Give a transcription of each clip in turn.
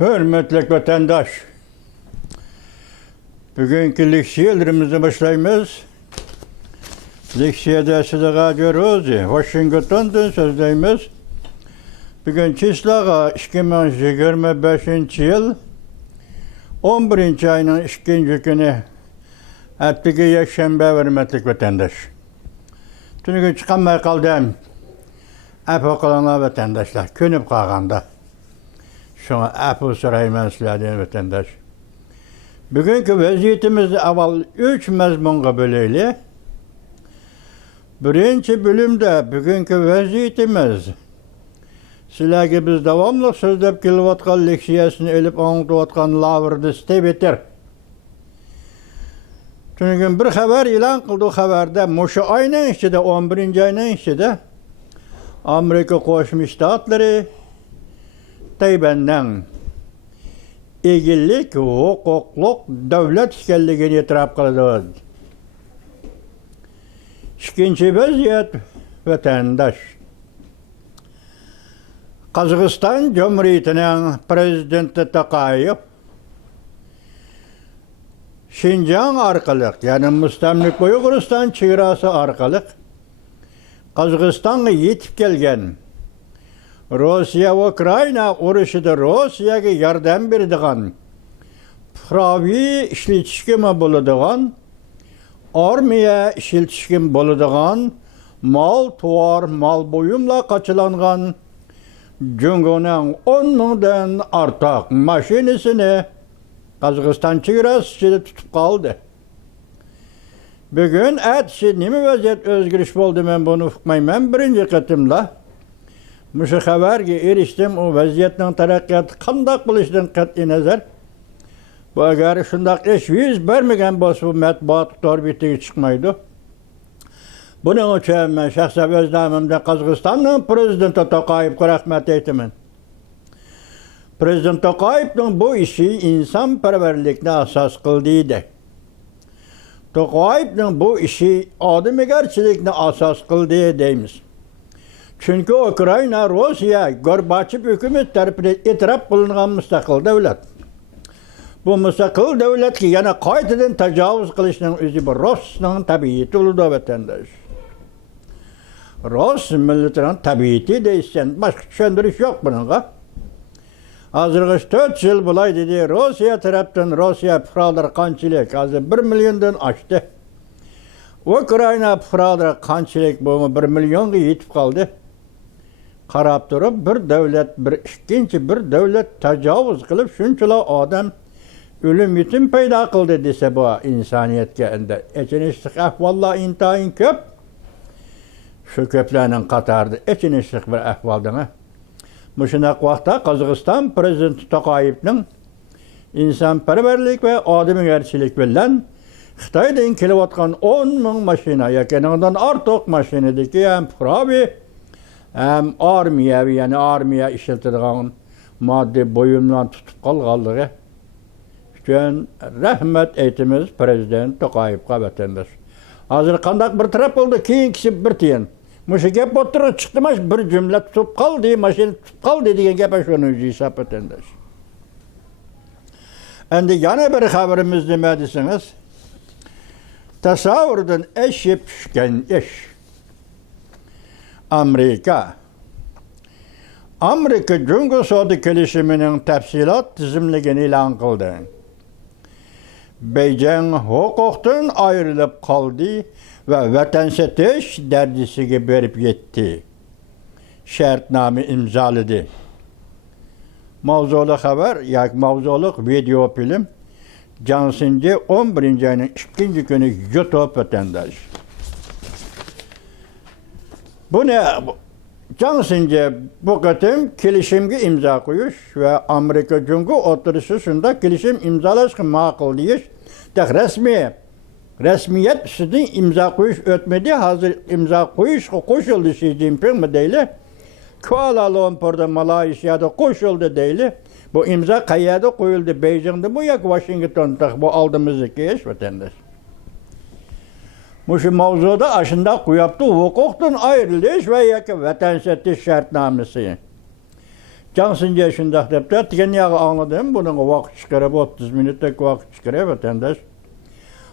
Hürmetli vatandaş, bugünkü leksiyalarımızı başlayımız. Leksiyada size görüyoruz. Washington'dan sözdeyimiz. Bugün çislağa 2025 yıl 11. ayının 2. günü ettiği yaşanbe hürmetli vatandaş. Tünükü çıkanmaya kaldım. Apo kalan vatandaşlar, könüp kalganda. Şuna apo sorayım sizlerden vatandaş. Bugünkü vaziyetimizi avval 3 mezmunga böleyli. Birinci bölümde bugünkü vaziyetimiz sizlerge biz davamlı sözlep kelivatkan leksiyasını elip anlatıvatkan lavırdı istebetir. Çünkü bir haber ilan kıldı haberde Muşu ayının içinde 11. ayının içinde Amerika Koşmuş Ştatları Tayvan'dan ilgilik, hukukluk, devlet işgalliğini itiraf kıldı. İkinci vaziyet vatandaş. Kazakistan Cumhuriyeti'nin prezidenti Tokayev Şinjan arkalık, yani müstemlik Uygurustan çığırası arkalık Kazakistan'a yetip gelgen Rusya-Ukrayna uruşuda Rusya'ya yardım berdiğen pravi işletişkimi buladigan armiya işletişkim buladigan mal tuvar, mal buyumla kaçılangan Cungo'nun 10 mingden artık maşinesini Kazakistan çığırası içinde tutup kaldı. Bugün nime vaziyet özgürüş oldu, ben bunu hukmayman birinci katımla. Muşu haberge eriştim, o vaziyetin tarakkatı kandak buluştan kat'i nazar. Bu agar şundak iş yüz vermegen bolsa bu matbuat torbitiga çıkmaydı. Bunun için ben şahsa öz namımda Kazakistan'ın prezidenti Tokayev'e rahmet eytimin. Prezident Tokayev'nin bu işi insanperverlikine asas kıldıydı. Tokayev'nin bu işi ademgerçilikine asas kıldığı deyimiz. Çünkü Ukrayna, Rusya, Gorbaçov hükümet tarafından itiraf kılınan müstakil devlet. Bu müstakil devlet ki yana kayıtıdan tecavüz kılışının özü bu Rus'un tabiiyeti oludu vatandaş. Rus milletinin tabiiyeti deysen başka düşündürüş yok bununla. Hazırgıç 4 yıl bulay dedi, Rusya taraftan Rusya pıralar kançilik, hazır 1 milyondan aştı. Ukrayna pıralar kançilik bu 1 milyonga yetip kaldı. Qarab durup bir devlet, ikinci bir devlet tecavüz kılıp şunçula adam ölüm yetim payda kıldı dese bu insaniyetke ende. Eçinişlik ahvalla intayın köp. Şu köplerinin katardı. Eçinişlik bir ahvaldığına. Muşunak vaqta Kazakistan prezidenti Tokayev'nin insanperverlik ve ademgerçilik bilen Xitaydan kelivatkan 10 ming maşina, yakınından artık maşinadaki hem pravi hem armiyavi, yani armiya işletildiğin maddi buyumdan tutup kalğanlığı üçün rahmet eytimiz prezident Tokayev'e vatandaş. Hazır kandak bir taraf oldu, keyinkisi bir tiyin. Muşu gep oturup çıktımaş bir cümle tutup kaldı, maşini tutup kaldı diyen gepe şunu yüzü hesap vatandaş. Endi yana bir haberimiz demedisiniz. Tasavvurdan eşip düşken iş. Amerika Cungo Soğudu Kelişiminin tefsilat tizimligini ilan kıldı. Beijing hukuktan ayrılıp kaldı ve vatansetiş derdisiga berip yetti. Şartname imzaladı. Mavzulu haber, yak mavzuluk video film Johnson'ca 11. ayının 2. günü YouTube vatandaş. Bu ne? Johnson'ca bu katım kelişimge imza koyuş ve Amerika Cumhuriyeti oturuşunda kelişim imzalaş makul deyiş. Resmiyet sizin imza koyuş ötmedi, hazır imza koyuş koşuldu Xi Jinping mi değil? Kuala Lumpur'da, Malasya'da koşuldu değil. Bu imza kayada koyuldu, Beijing'de bu ya Washington'da bu aldığımızdaki iş vatandaş. Bu mavzuda aşında kuyaptı hukuktan ayrılış ve yaki vatansetiş şartnamesi. Cansınca şundaq dep de digen yağı anladım. Bunun vaqt çıkarıp 30 minutlik vaqt çıkarıp vatandaş.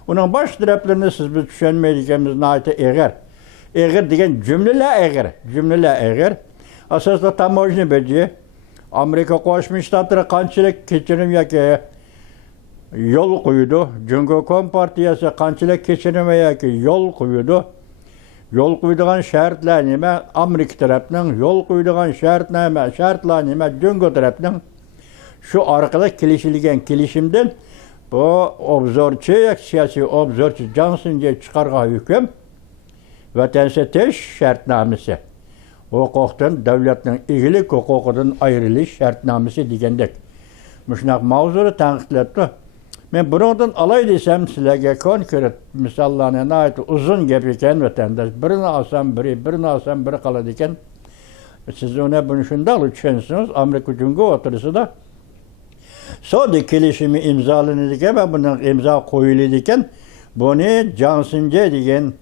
Onun baş taraflarını siz biz düşünmeydiğimiz nayte eğer. Eğer diyen cümleler eğer. Asasda tamojni beci. Amerika Qo'shma Shtatlari qanchalik kechirim yoki yo'l qo'ydi. Jungo Kompartiyasi qanchalik kechirim yoki yo'l qo'ydi. Yo'l qo'ydigan shartlar nima? Amerika tarafning yo'l qo'ydigan shartlar nima? Jungo tarafning shu orqali kelishilgan kelishimdan bu obzorchi, siyosiy obzorchi Johnsonga chiqargan hukm Vatan setish shartnomasi. Huquqdan davlatning egilik huquqidan ayrilish shartnomasi degandek. Mushunaq mavzuni tanqidlabdi. Men bundan alay desam sizlarga konkret misollarni aytib uzun gap ekan vatandaş. Birini olsam biri qoladi ekan. Siz uni buni shunday tushunsiz. Amerika Jungo o'tirisida Sodi kelishimi imzolanadi ekan va bundan imzo qo'yiladi ekan. Buni Johnsonga degan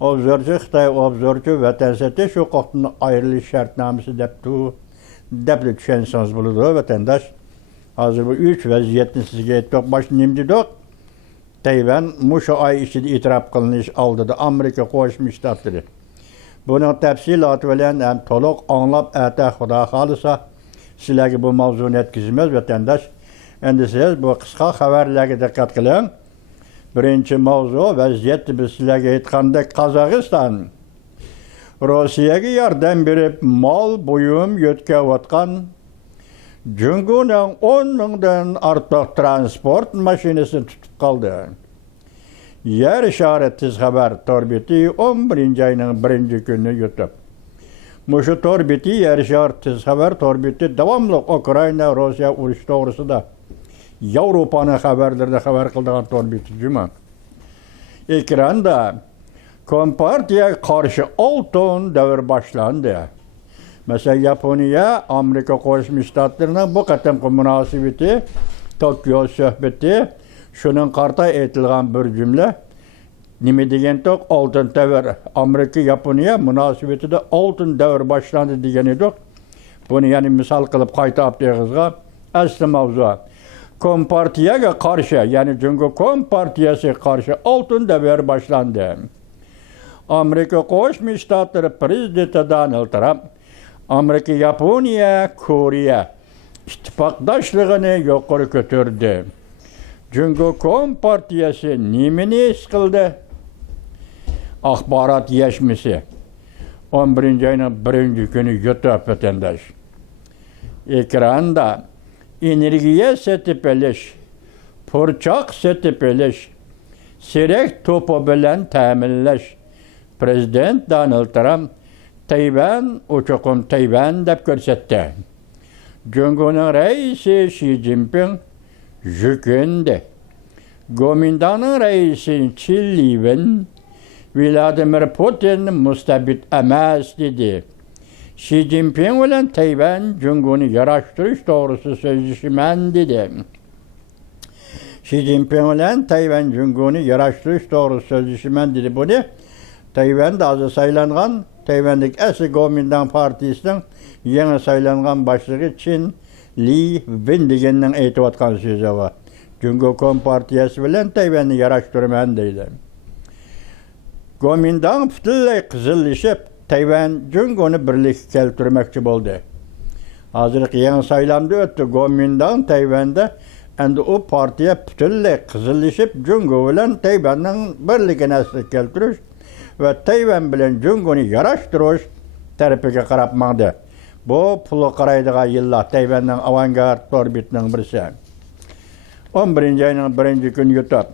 obzorchi, Xitoy obzorchi vatan setish huquqidan ayrilish shartnomasi deb tushunsangiz bo'ladi vatandaş. Hozir bu üç vaziyatni sizga aytib boshlanimdidoq. Tayvan mushu oy ichida e'tirof qilinish oldida Amerika Qo'shma Shtatlari. Buning tafsiloti bilan ham to'liq anglab ata Xudo xolisa sizlarga bu mavzuni yetkazamiz vatandaş. Endi siz bu qisqa xabarlarga diqqat qiling. Birinchi mavzu vaziyat biz sizlarga aytgandek Qozog'iston Rossiyaga yordam berib mol buyum yetkazayotgan Jungo'ning 10 mingdan ortiq transport mashinasini tutib qoldi. Yer shari tiz xabar torbeti 11-oyning 1-kuni YouTube. Mushu torbeti yer shari tiz xabar torbeti davomli Ukraina Rossiya urushi to'g'risida Yevropaning xabarlarida xabar qilgan torbeti juma. Ekranda Kompartiyaga qarshi oltin davr boshlandi. Mesela Yaponiya, Amerika Qo'shma Shtatlarining bu qatamqi munosabati, Tokyo suhbati, shuning qarta aytilgan bir jumla. Nima degan to'q oltin davr. Amerika Yaponiya munosabatida oltin davr boshlandi degan edik. Buni ya'ni misol qilib qayta olib asli mavzu. Kompartiyaga qarshi, ya'ni Jungo Kompartiyasiga qarshi oltin davr boshlandi. Amerika Qo'shma Shtatlari prezidenti Donald Trump Amerika, Yaponiya, Koreya ittifoqdoshligini yuqori ko'tardi. Jungo Kompartiyasi nimani his qildi? Axborot yashmisi 11-oyning 1-kuni YouTube vatandaş. Ekranda energiya setib olish, purchoq setib olish, serak to'pi bilan ta'minlash. Prezident Donald Trump Tayvan uçuqum Tayvan deb ko'rsatdi. Jungoning raisi Xi Jinping jukindi. Gomindanning raisi Xi Liwen Vladimir Putin mustabid emas dedi. Xi Jinping bilan Tayvan Jungoni yarashtirish to'g'risida so'zlashiman dedi. Xi Jinping bilan Tayvan Jungoni yarashtirish to'g'risida so'zlashiman dedi. Buni Tayvanda hozir saylangan Tayvanlik asli Kuomintang partiyasining yangi saylangan boshlig'i Chin Li Wen deganning aytayotgan so'zi bor. Jungo Kompartiyasi bilan Tayvanni yarashtiraman deydi. Kuomintang butunlay qizillashib, Tayvan Jungoni birlikka keltirmoqchi bo'ldi. Hozirgi yangi saylamda o'tdi. Kuomintang Tayvanda endi u partiya butunlay qizillashib, Jungo bilan Tayvanning birligini asli keltirish ve Tayvan bilan Jungoni yarashtirish tarafiga qarab maqdi. Bu puli qaraydigan yillar Tayvanning avangard orbitining birisi. 11-oyning 1-kuni YouTube.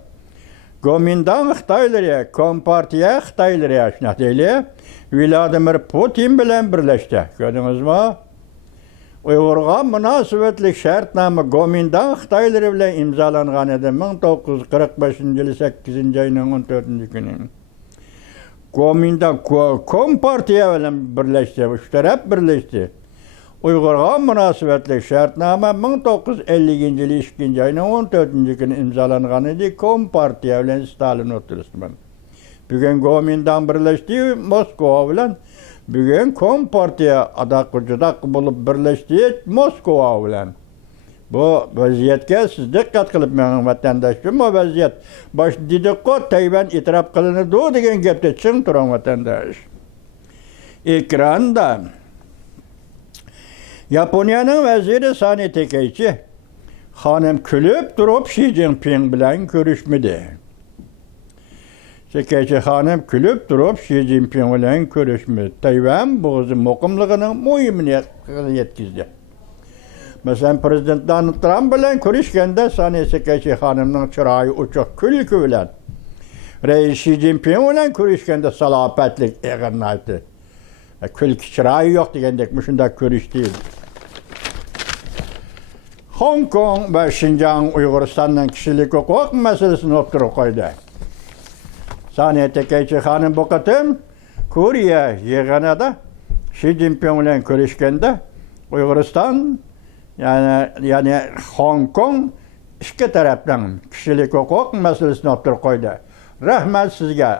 Kuomintang Xitoylari, Kompartiya Xitoylari shunday deyli, Vladimir Putin bilan birlashdi. Ko'rdingizmi? Uyg'urga munosabatli shartnoma Kuomintang Xitoylari bilan imzolangan edi 1945-yil 8-oyning 14-kuni. Kuomintang Kompartiya bilan birlashdi, uch taraf birlashdi. Uyg'urga munosabatli shartnoma 1950-yil 2-oyning 14-kuni imzolangan edi. Kompartiya bilan Stalin o'tirisida. Bugun Kuomintang birlashdi, Moskva bilan Bugün Kompartiya adaq bulup birleşti Moskova bilen. Bu vaziyetke siz dikkat kılıp menin vatandaşım o vaziyet. Baş dedik ko Tayvan itiraf kılınırdı degen gepte çıng turan vatandaş. Ekranda Japonya'nın veziri Sani Tekeichi hanım külüp durup Xi Jinping bilen görüşmedi. Tekeichi hanım külüp durup Xi Jinping bilen görüşmedi. Tayvan boğazı muqimliginin muhimini yetkizdi. Mesela Prezident Donald Trump bilen görüşkende Sani Tekeichi hanımның çırayı uçuk külkü bilen. Reis Xi Jinping bilen görüşkende salapetlik eğirnaydı. Külkü çırayı yok degendek müşünde görüş değil. Hong Kong ve Şincan Uyguristan'ın kişilik hukuk meselesini oturup koydu. Sani Tekeichi hanım bu katım Koriya yığınada Xi Jinping ile görüşkende Uyguristan yani Hong Kong iki taraftan kişilik hukuk meselesini oturup koydu. Rahmet sizge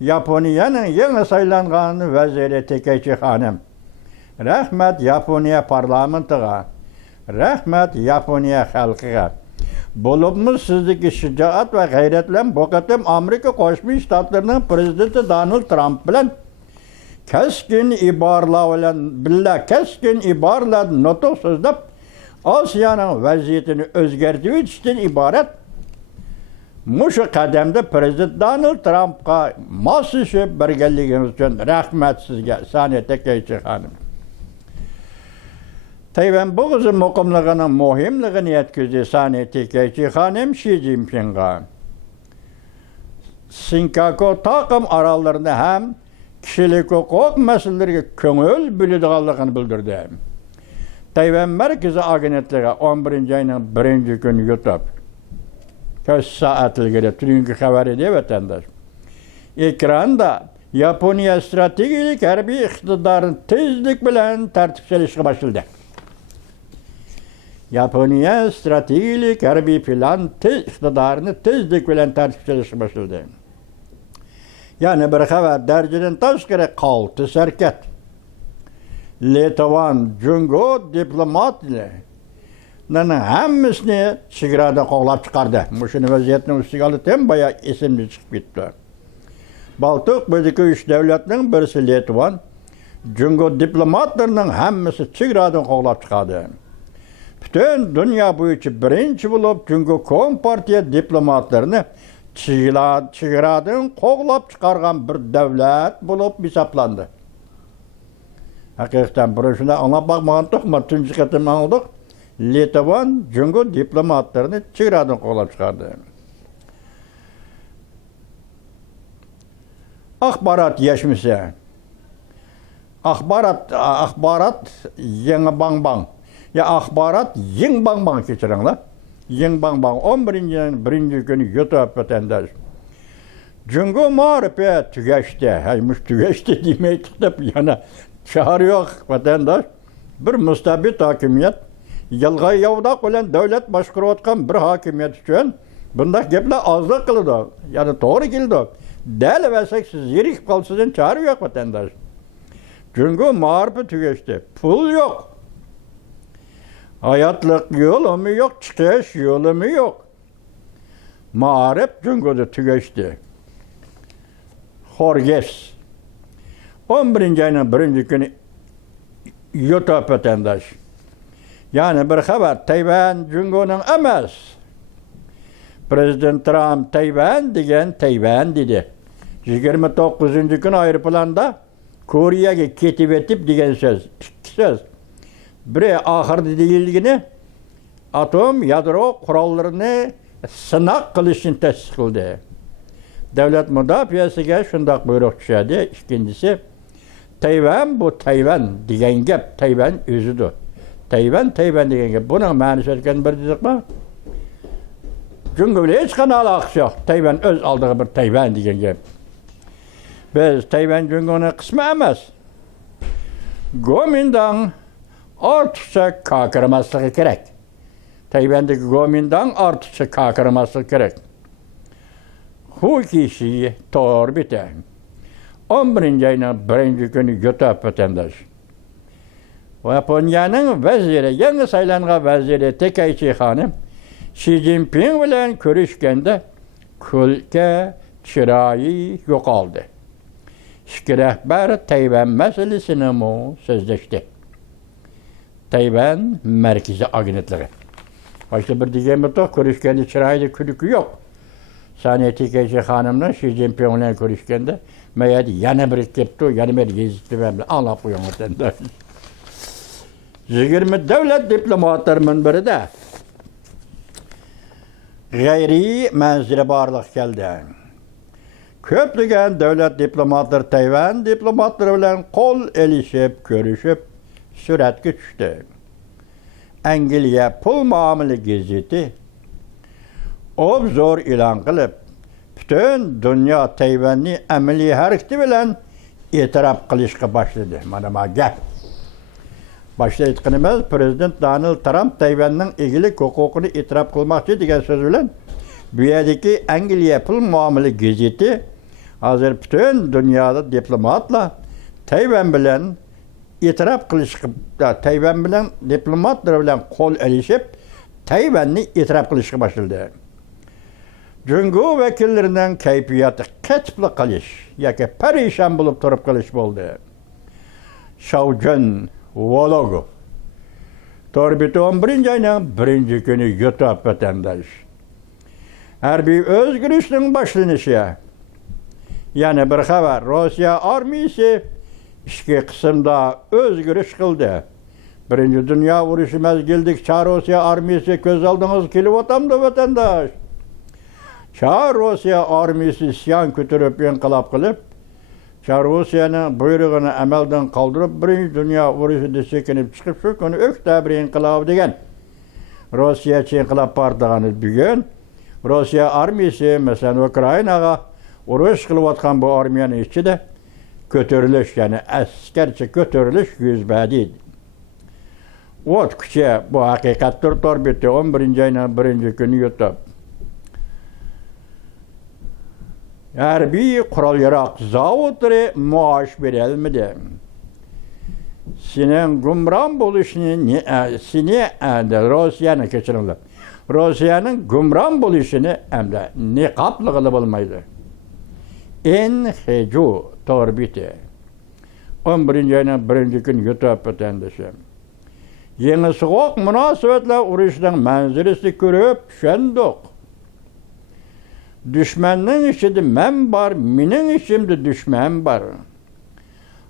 Japonya'nın yeni saylanğan veziri Tekeichi hanım. Rahmet Japonya parlamentoga. Rahmet Japonya halkıga. Bulupmuş sizdeki şicaat ve gayretle bu katım Amerika Koşmuş Ştatlarının Prezidenti Donald Trump bilen keskin ibarla notu sözlep Asya'nın vaziyetini özgertiği için ibaret muşu kademde Prezident Donald Trump'a masışıp birgeliğiniz için rahmet sizge Sani Tekeichi hanım. Tayvan boğazı muqimliginin muhimligini yetkizdi Sani Tekeichi hanım Xi Jinping'e. Sinkaku takım aralarında hem kişilik hukuk meseleleri köngül bölüdüğalligini bildirdi. Tayvan Merkezi Agentliği 11. ayının 1. günü yutup köz saatligide tünkü haber ediyor vatandaş. Ekranda Japonya stratejik harbiy iktidarın tezlik bilen tartışılışa başladı. Japonya stratejik harbiy plan iktidarını tezlik bilen tartışılışa başladı. Yani bir haber derciden taşkere kaltı serket. Litvan, Jungo diplomatlı hemmisini sigarada qoğlap çıkardı. Muşunu vaziyetinin üstüge alıp hem bayağı isimli çıkıp bitti. Baltık böldeki üç devletinin birisi Litvan, Jungo diplomatlarının hemmisi sigaradan qoğlap çıkardı. Bütün dünya boyunca birinci bulup Jungo Kompartiya diplomatlarını sigaradan qoğlap çıkargan bir devlet bulup hesaplandı. Hakikaten burasında anlap bakmagandık ama tüncü katım anladık. Litvan, Jungo diplomatlarını sigaradan qoğlap çıkardı. Akbarat yaşmışsa, akbarat yeni bang. Ya akbarat yeni bang geçirenler. Yeni bang 11. günü yutup vatandaş. Jungo mağripe tügeçti. Haymış tügeçti demeyi tutup yana şahar yok vatandaş. Bir müstabit hakimiyet. Yılgay yavdak olan devlet başkuruvatkan bir hakimiyet için bunda gepler azlık kılıdı. Yani doğru geldi. Değil versek siz yerik kalsızın çağrı yok vatandaş. Jungo mağripe tügeçti. Pul yok. Hayatlık yolu mu yok, çıkış yolu mu yok. Mağrip Jungo'da tügeçti. Horges. 11. ayının 1. günü yutup vatandaş. Yani bir haber Tayvan Jungo'nun emez. Prezident Trump Tayvan degen Tayvan dedi. 29. gün aeroplanda Kore'ye ketip etip degen söz. Söz. Biri ahırda değilgini atom yadro kurallarını sınak kılışın tesis kıldı. Devlet müdafiyasıga şundak buyruk düşedi. İkincisi Tayvan bu Tayvan degen gep Tayvan özüdür. Tayvan degen gep. Bunun manası etken bir dedik mi? Jungo bile hiç kana alakası yok. Tayvan öz aldığı bir Tayvan degen gep. Biz Tayvan Jungo'nun kısmı emez. Kuomintang artışa kakırması gerek. Tayvan'daki Kuomintang artışa kakırması gerek. Bu kişiyi doğru biter. 11 ayının 1. günü götüp vatandaş. Japonya'nın veziri, yeni saylangan veziri Takaichi hanım Xi Jinping bilen görüşkende külke çırayı yok oldu. İki rehber Tayvan meselesini mu sözleşti. Tayvan merkezi agenetleri. Başta bir diyeceğim de görüşkende çırayı külükü yok. Saniye Takaichi hanımla Xi Jinping bilen görüşkende meyedi yana bir kepti, yana bir gezikli ben anlatmıyorum vatandaş. 20 devlet diplomatlarının biri de gayri menzile barlıq geldi. Köplügen devlet diplomatları Tayvan diplomatları bilen kol elişip, görüşüp, süratki düştü. Angliya pul muamili geziti obzor ilan kılıp, bütün dünya Tayvan'ı ameli hareketi bilen itiraf kılışka başladı. Manama gel. Başta etkinimiz Prezident Donald Trump Tayvan'ın ilgilik hukukunu itiraf kılmakçı diyen sözüyle bu yerdeki Angliya pul muamili geziti hazır bütün dünyada diplomatla Tayvan bilen itiraf kılışıp Tayvan bilen diplomatlar bilen kol elişip Tayvan'ı itiraf kılışıp başladı. Cungu vekillerinden keyfiyatı ketpli kılış, yaki perişan bulup durup kılış oldu. Şavcun Vologu. Torbiti 11. ayının 1. günü yutup vatandaş. Her bir özgürlüğün başlanışı. Yani bir haber, Rusya armiyası iki kısımda özgürlük kıldı. Birinci Dünya vuruşu mezgildikçe Rusya armiyası göz aldığınız kilovatamda vatandaş. Çağ Rusya armiyası isyan kütürüp inkılap kılıp, Çağ Rusya'nın buyruğunu emelden kaldırıp Birinci Dünya vuruşu sekinip çıkıp şu günü ökte bir inkılap degen. Rusya için inkılap partağını bugün, Rusya armiyası mesela Ukrayna'ga uruş kılıvatkan bu armiyanın içi de götürülüş yani askerçe götürülüş yüzbediydi. Ot küçe bu hakikattir torbiti 11. ayının 1. günü yutup. Harbiy kural yarak zavodları maaş verilmedi. Senin gumran buluşunu Rusya'nın keçirinler. Rusya'nın gumran buluşunu hem de niqablı kılıp olmaydı. En hecu torbiti 11. ayının 1. gün yutup vatandaşım. Yeni soğuk münasebetle uruşdan manzilesi görüp şendok. Düşmanın içinde men var, minin içinde düşman var.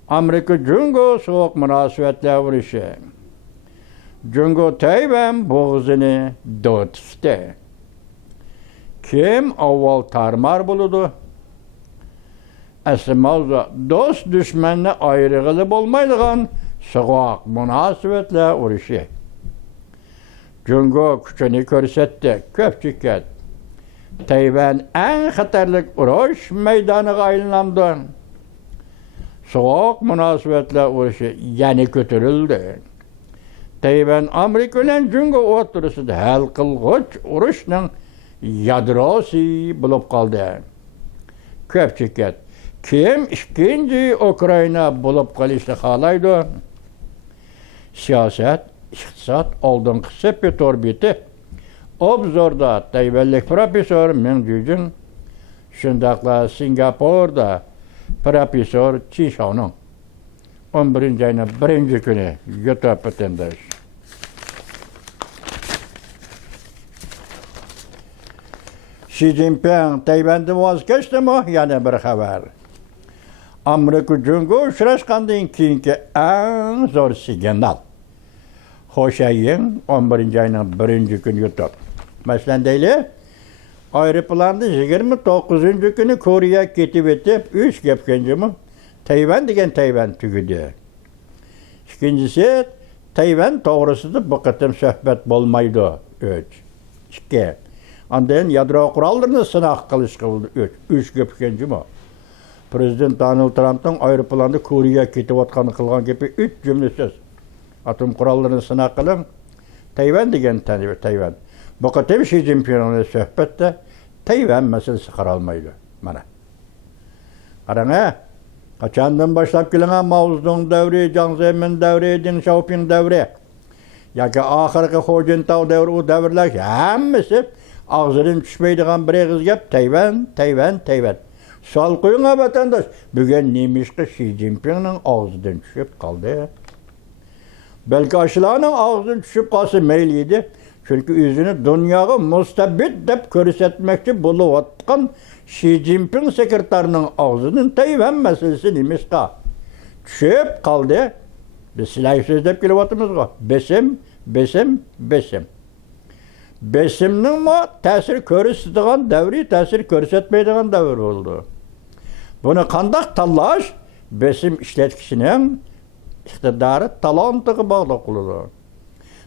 Amerika Cungo soğuk münasebetle uruşu. Cungo Tayvan boğazını dağıtıştı. Kim avval tarmar buludu? Esmazda dost düşmanla ayrılığı olmaydıgan soğuk münasebetle uruşu. Cungo küçüğünü körsetti, köpçüket. Tayvan en xatarlık uruş meydanı aylandı. Soğuk münasebetle uruşu yani götürüldü. Tayvan Amerika ile Cungo oturusunda hal kılgıç uruşun yadrosu bulup kaldı. Köpçüket. Kim ikinci Ukrayna bulup kalıştı halaydı? Siyaset, iktisat oldun kısıp bir torbiti. Obzorda Tayvanlık profesör Meng Jujun, şundakla Singapur'da profesör Qin Shaoning 11. ayının 1. günü yutup vatandaş. Xi Jinping Tayvan'da vazgeçti mi? Yani bir haber. Amerika Cungo uçraşkandan keyinki en zor signal. Hoş ayın 11. ayının 1. günü yutup. Mesela deyli, aeroplanda 29. günü Kore'ye ketip etip 3 gepkenci mi? Tayvan degen Tayvan tügüdü. İkincisi, Tayvan doğrusudur bu kıtım söhbet olmaydı. 3. 2. Ondan yadro kurallarını sınak kılış kıldı. 3 gepkenci mi? Prezident Donald Trump'ın aeroplanda Kore'ye ketip atkanı kılgan gibi 3 cümle söz. Atom kurallarını sınak kılın. Tayvan degen Tayvan. Bu kadar Xi Jinping'le söhbette Tayvan meselesi karalmaydı. Mana. Arana Kaçandan başlap kelingen Mao Zedong devri, Jiang Zemin devri, Deng Xiaoping devri, yoki oxirgi Hu Jintao devri, u davrlar hammasi ağzından düşmeydigan bir eg'iz gap Tayvan, Tayvan, Tayvan. Sal qo'ying vatandosh, bugun nemishqi Xi Jinpingning og'zidan tushib qoldi. Belki aşılarının ağzından düşüp qalsa meyliydi. Çünkü özünü dünyaya mustabid dep ko'rsatmoqchi bo'lib atgan Xi Jinping sekreterinin ağzının Tayvan meselesi nemishqa tushib qoldi. Biz sizlarga so'zlab kelyapmizku. Besim, besim, besim. Besimning ta'sir ko'rsatadigan davri, ta'sir ko'rsatmaydigan davr bo'ldi. Buni qanday tanlash? Besim ishlatkisining iqtidori, talantiga bog'liq bo'ladi.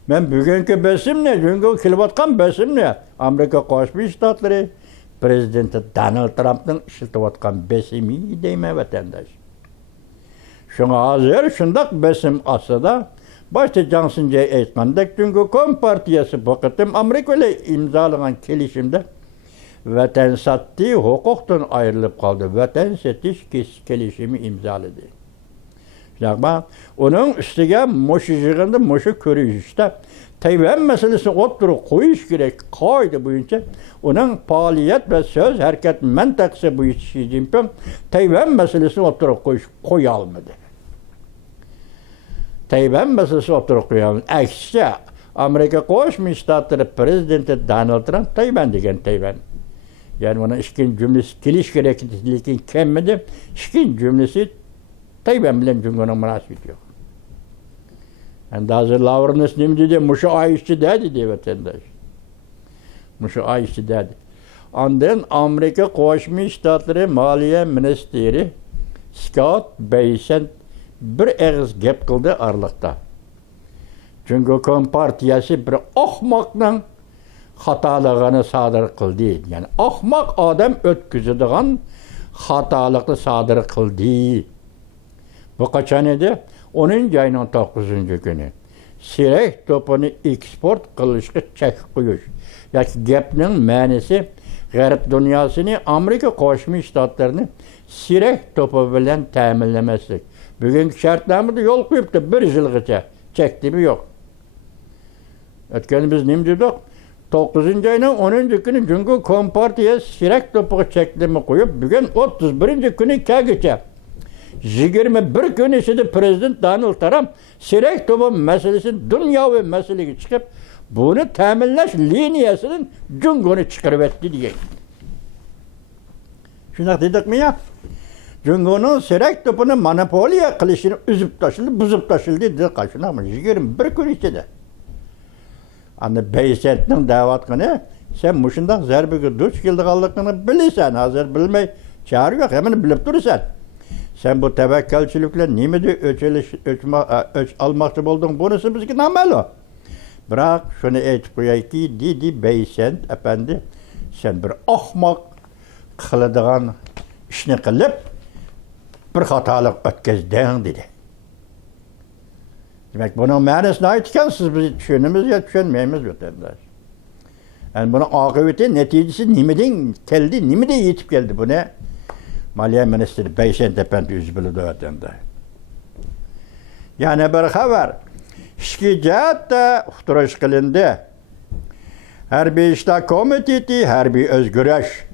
Men bugungi besimni, bugungi kelayotgan besimni Amerika Qo'shma Shtatlari prezidenti Donald Trampning ishlatayotgan besimi deyman vatandosh. Şuna hazır, şundak besim asada, başta Johnson'ca aytgandek, çünkü Kom Partiyası bu kıtım Amerika ile imzalanan kelişimde vatan sattığı hukuktan ayrılıp kaldı. Vatan setiş kelişimi imzaladı. Bak, onun üstüge moşucığında moşu körüyüşte Tayvan meselesi oturup koyuş gerek kaydı boyunca onun faaliyet ve söz hareket mentekse bu Xi Jinping Tayvan meselesi oturup koy almadı. Tayvan meselesi oturup koy almadı. Aksine Amerika Qo'shma Shtatlari prezidenti Donald Trump Tayvan degan Tayvan. Yani ona işkin cümlesi keliş gerekli lekin kemmidi. İşkin cümlesi Tayvan bilen Cumhur'un münasebeti yok. Yani hazır Lavrens neyim dedi, muşu ay işçi dedi vatandaş. Muşu ay işçi dedi. Ondan Amerika Qo'shma Shtatlari Maliye Ministeri Scott Bessent bir eg'iz gap qildi aralıqda. Çünkü Kom Partiyası bir ahmakның xataligini sodir qildi. Yani ahmak adam o'tkazadigan xatolikni sodir qildi. Bu qachon edi? 10 ayning 9 kuni. Sirak to'pini eksport qilishga chek qo'yish. Yoki gapning ma'nosi G'arb dunyosini Amerika Qo'shma Shtatlarini sirak to'pi bilan ta'minlamaslik. Bugungi shartnomaga yo'l qo'yibdi 1 yilgacha. Chekdimi yo'q. O'tgan biz nima dedik? 9 ayning 10 kuni Jungo Kom Partiyasi sirak to'piga cheklama qo'yib, bugun 31 kuni kagacha 21 kun içinde Prezident Donald Trump sirak to'pi meselesini dunyoviy meseleге chiqib, bunu ta'minlash liniyasının Jungo'ni chiqarib etdi degan. Shunday dedikmi ya? Jungo'ning sirak to'pini monopoliya qilishini uzib tashildi, buzib tashildi dedi qashunaqmi 21 kun ichida. Ana Bessentning da'vatini sen mushundaq zarbiga duch kelganligini bilasan, hozir bilmay chari yo'q, hemen bilib tursan. Sen bu tevekkelçilikle nimede ölç almakta buldun, bunisi bizge namelu. Bırak şunu aytib qo'yay ki, dedi Bessent efendi, sen bir ahmak qiladigan ishni qilib, bir xatolik o'tkazding dedi. Demek bunun ma'nosini aytgan, siz biz tushunamiz ya tushunmaymiz vatandosh. Yani bunun akıbeti, neticesi nimeden keldi, nimede yetib keldi bu ne? Maliye Ministeri Bessent efendi yüz bildi ötende. Yani bir haber, işki cihatta uhturaş kılındı. Harbiy İşler Komiteti, harbiy özgürlüş.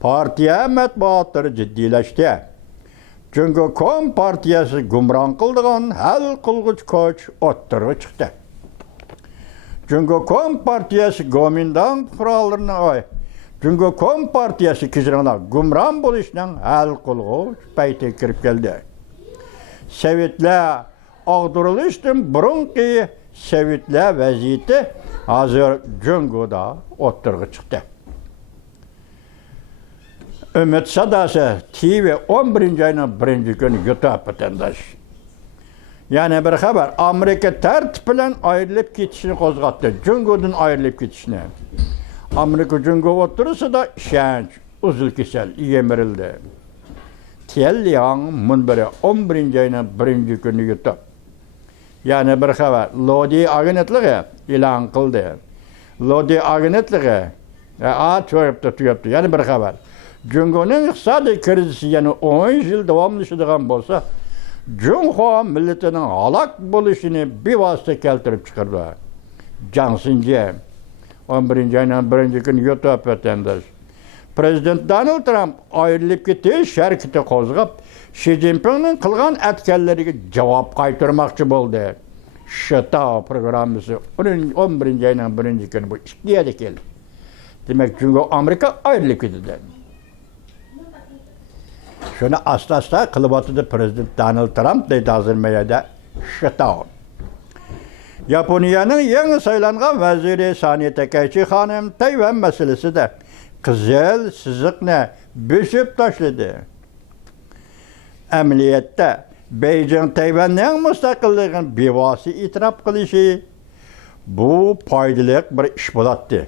Partiya matbuatları ciddileşti. Çünkü Kom Partiyası gumron qildigan hal qilg'ich kuch o'ttirg'i chiqdi. Çünkü Kom Partiyası Gomindan qurollarini Çünkü Kom Partiyası kizirana gumron bo'lishning hal qilg'ich payti kirib keldi. Sovetlar og'dirilishdan burungi Sovetlar vaziyati hozir Jungo'da o'ttirg'i chiqdi. Ümit sadasi TV 11 ayning 1 kuni YouTube vatandosh. Yani bir haber, Amerika tertip bilan ayrılıp ketishini qo'zg'atdi. Jungo'dan ayrılıp ketishini. Amerika Jungo o'tirsa da ishonch uzil kesal yemirildi. Tiyalliang munbiri 11 ayning 1 kuni YouTube. Yani bir haber, Lodi agentligi e'lon qildi. Lodi agentligi tuyapti. Yani bir haber. Cungo'nun iqtisadi krizisi yani 10 yıl davamlaşadigan bolsa, Cunhua milletinin halak bo'lishini bevosita keltirib chiqardi. Jansinje 11 ayning 1-kuni YouTube vatandaş. Prezident Donald Trump ayrılıp ketish harakati qo'zg'ab, Xi Jinpingning qilgan atkanlariga javob qaytarmoqchi bo'ldi. Shitao programmasi 11 ayning 1-kuni bu ishga keldi. Demek Cungo Amerika ayrılıp ketdi. Şunu asla kılıbatıda Prezident Donald Trump deydi hazır meyada Shitao. Yaponiyanın yeni saylangan veziri Saniye Takaichi hanım Tayvan meselesi de kızıl sızıkla büsüp taşladı. Emniyette Beijing Tayvan'ın müstakilliğini bevasi itiraf kılışı bu paydalık bir iş bulattı.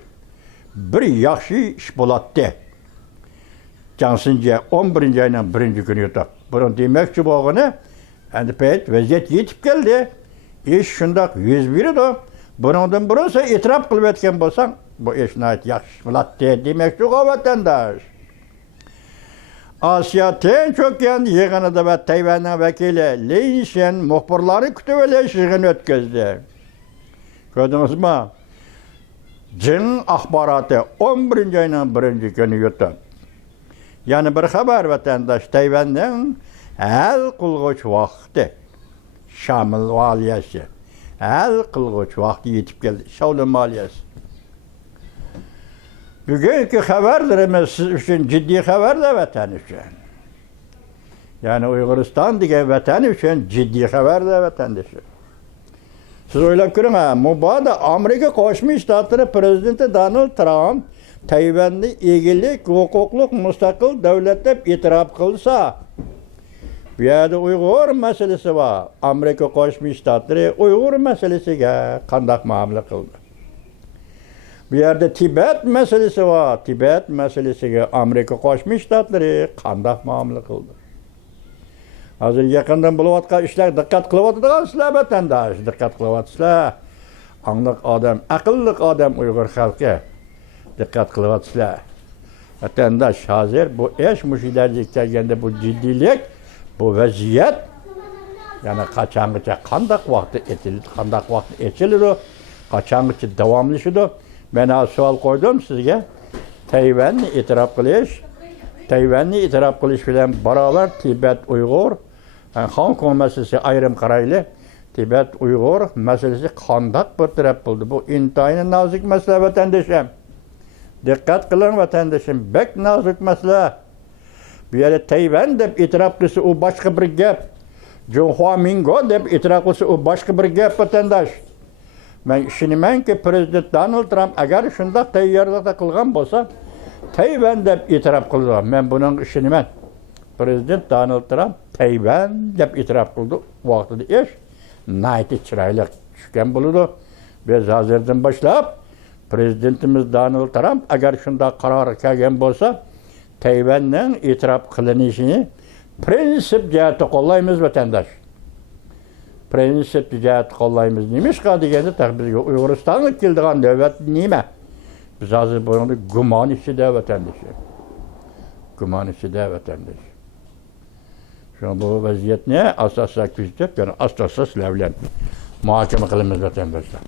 Bir yaxşı iş bulattı. Cansınca 11 ayının 1-kuni yutak. Bunun demekçi boğunu, endi peyt vaziyet yetip geldi. İş şundak 101 de, bunundan burunsa itiraf kılıp etken bolsan, bu iş nayet yaxşı bulattı demekçi o vatandaş. Asya ten çok yan yığınıda ve Tayvan'ın vekili Lin Shen muhbirleri kütüveleş yığını ötközdi. Gördünüz mü? Cin ahbaratı 11 ayının 1-kuni yutak. Yani bir haber vatandaş Tayvan'ın el kılgıç vakti Şamil valiyesi el kılgıç vakti yetip geldi. Şavlın valiyesi. Bugünkü haberlerimiz siz için ciddi haberler vatan için. Yani Uyguristan diye vatan için ciddi haberler vatan için. Siz öyle görün ha, mübada Amerika Koşmuş Ştatları Prezidenti Donald Trump Tayvan'da egelik, hukukluk, müstakil devlet deb itiraf kılsa, bu yerde Uygur meselesi var. Amerika Koşmuş Ştatları Uygur meselesiga qanday muamele kıldı. Bu yerde Tibet meselesi var. Tibet meselesiga Amerika Koşmuş Ştatları qanday muamele kıldı. Hazır yakından bulayotgan işler dikkat kılıvatadigan sizlar vatandaş, dikkat kılıvatsizlar. Anlık adam, akıllık adam Uygur halkı. Dikkat kılıvatsızlar. Vatandaş hazır bu eş müşilerce gelgende bu ciddilik, bu vaziyet yani kaçangıça kandak vakti etilir, kandak vakti etilir o, kaçangıça devamlaşıdır. Ben sual koydum sizge. Tayvan'ı itiraf kılış bilen beraber Tibet Uygur, yani Hong Kong meselesi ayrım karaylı, Tibet Uygur meselesi kandak bir taraf buldu. Bu intayını nazik mesele vatandaşım. Dikkat kılın vatandaşım, bek nazik mesele. Bir yere Tayvan deb itiraf kılsa o başka bir gap. Cunhua Mingo deb itiraf kılsa o başka bir gap vatandaş. Ben düşünüyorum ki Prezident Donald Trump eğer şundak tayyorlukta kılgan bolsa, Tayvan deb itiraf kıldı. Ben bunun düşünüyorum. Prezident Donald Trump Tayvan deb itiraf kıldı. Vaxtida iş, nayeti çıraylık düşken buludu. Biz hazırdan başlayıp, Prezidentimiz Donald Trump eğer şunda karar kelgen bolsa, Tayvan'ın itiraf kılınışını prensip cihati kollayımız vatandaş. Prensip cihati kollayımız neymiş ka degende tak bizge Uyguristan'a kildiğen devlet neyme? Biz hazır bunu guman içinde vatandaşı. Guman içinde vatandaş. Şu an bu vaziyet ne? Asasla küzdük, yani asasla levlen. Muhakeme kılımız vatandaşlar.